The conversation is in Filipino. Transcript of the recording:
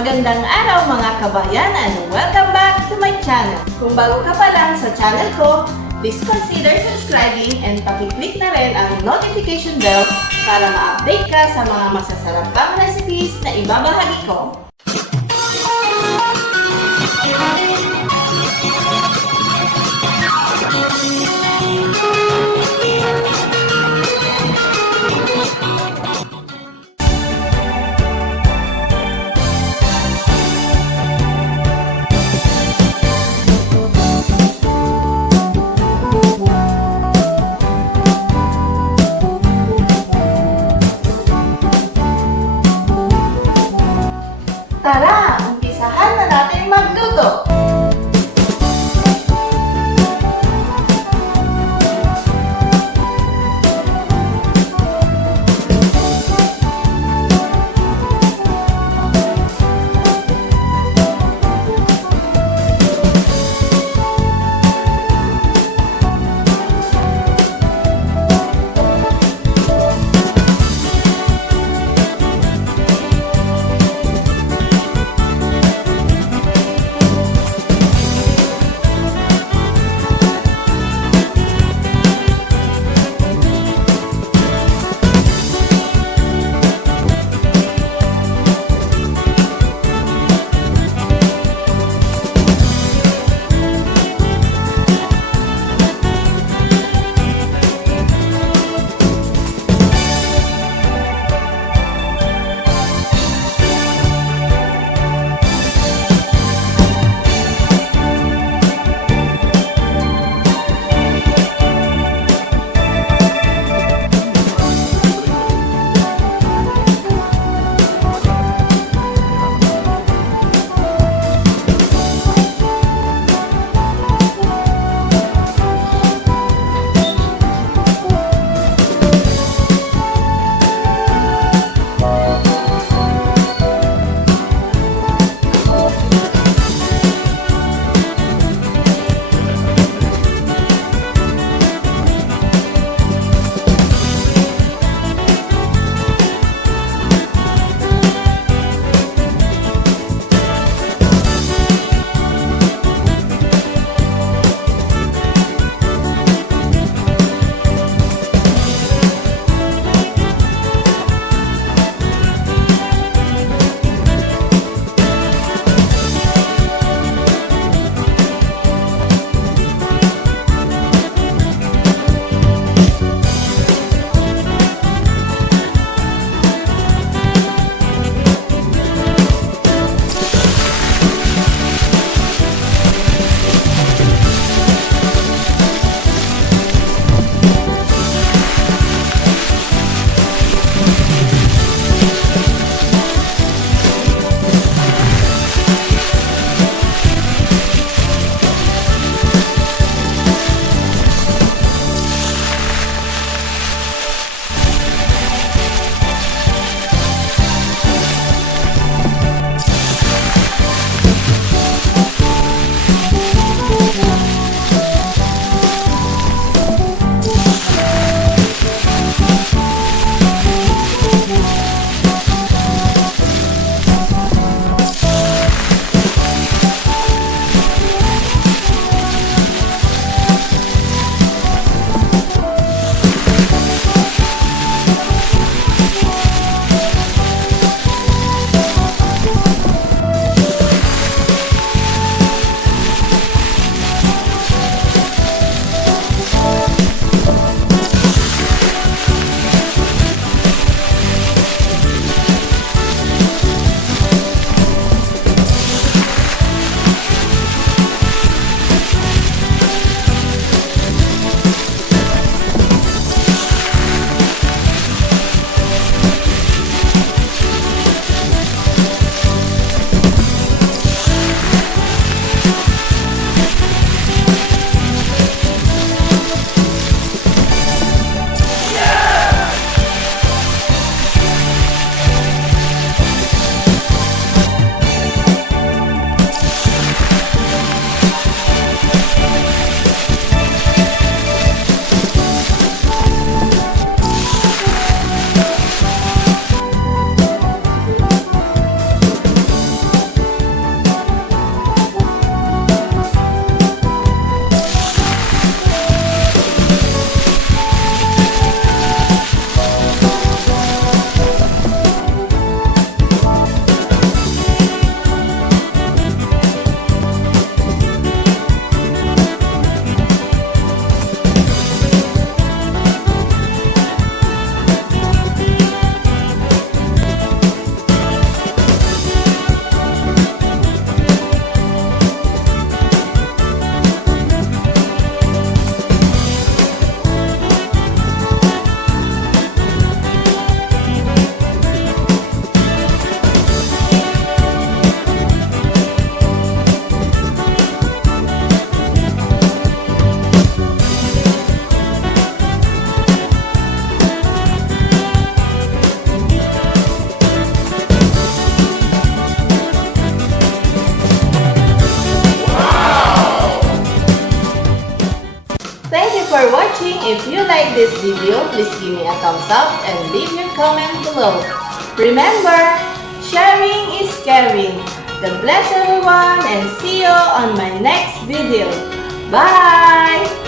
Magandang araw mga kabayan and welcome back to my channel. Kung bago ka pa lang sa channel ko, please consider subscribing and pakiclick na rin ang notification bell para ma-update ka sa mga masasarap pang recipes na ibabahagi ko. watching. If you like this video, please give me a thumbs up and leave your comment below. Remember, sharing is caring. God bless everyone and see you on my next video. Bye!